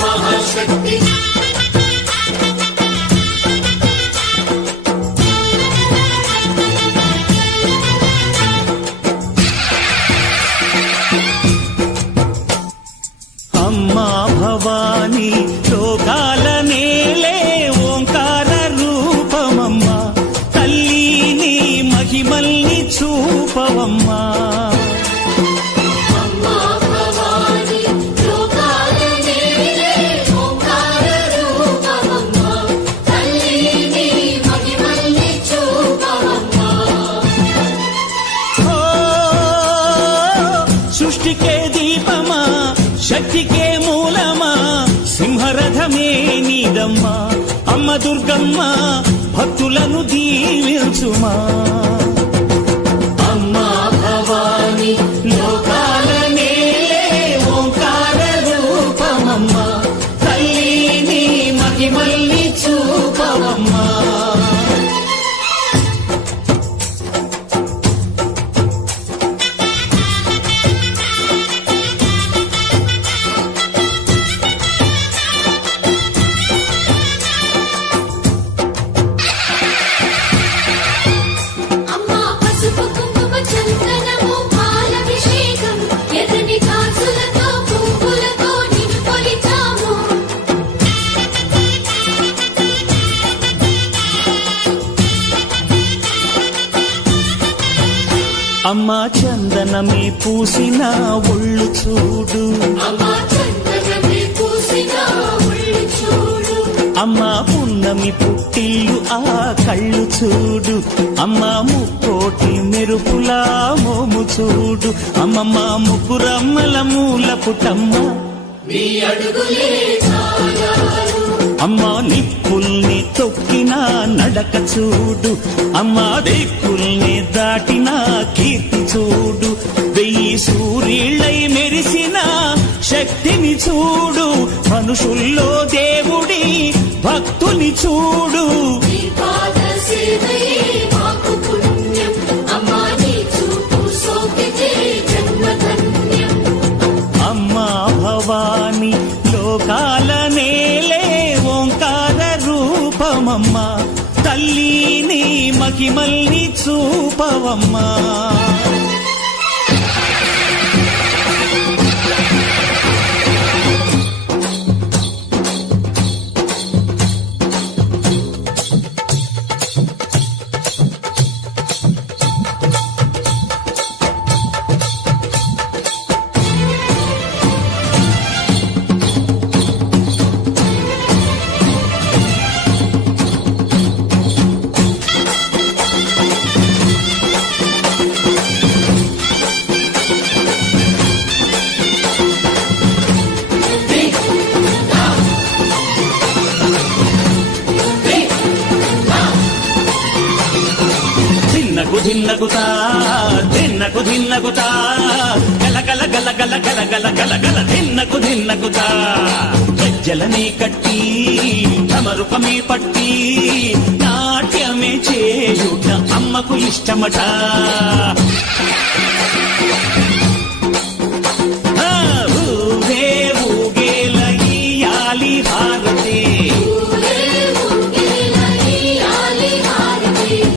మహాశక్తి అమ్మా భవాని లోకాల నేలే ఓంకార రూపమమ్మా తల్లి నీ మహిమల్ని చూపవమ్మా సృష్టికే దీపమా శక్తికే మూలమా సింహరథమే నీదమ్మా అమ్మ దుర్గమ్మ భక్తులను దీవించుమా అమ్మా భవాని లోకాల నేలే ఓంకార రూపమమ్మా తల్లి నీ మహిమల్ని చూపవమ్మా అమ్మా చందనమే పూసిన ఒళ్ళు చూడు అమ్మా పున్నమి పుట్టిల్లు ఆ కళ్ళు చూడు అమ్మా ముక్కోటి మెరుపులా మోము చూడు అమ్మమ్మ ముగ్గురమ్మల మూల పుటమ్మ అమ్మా నిప్పుల్ని తొక్కిన నడక చూడు అమ్మా దిక్కుల్ని దాటిన కీర్తి చూడు వెయ్యి సూర్యుళ్ళై మెరిసిన శక్తిని చూడు మనుషుల్లో దేవుడి భక్తుని చూడు అమ్మా భవాని లోకాల నేలే ఓంకార రూపమమ్మా తల్లి నీ మహిమల్ని చూపవమ్మా ధిన్నగుతా ధిన్నకు ధిన్నగుతా గల గల గల గల గల గల గల గల ధిన్నగుతా గజ్జలనే కట్టి తమరుపమే పట్టి నాట్యమే చేయుట అమ్మకు ఇష్టమట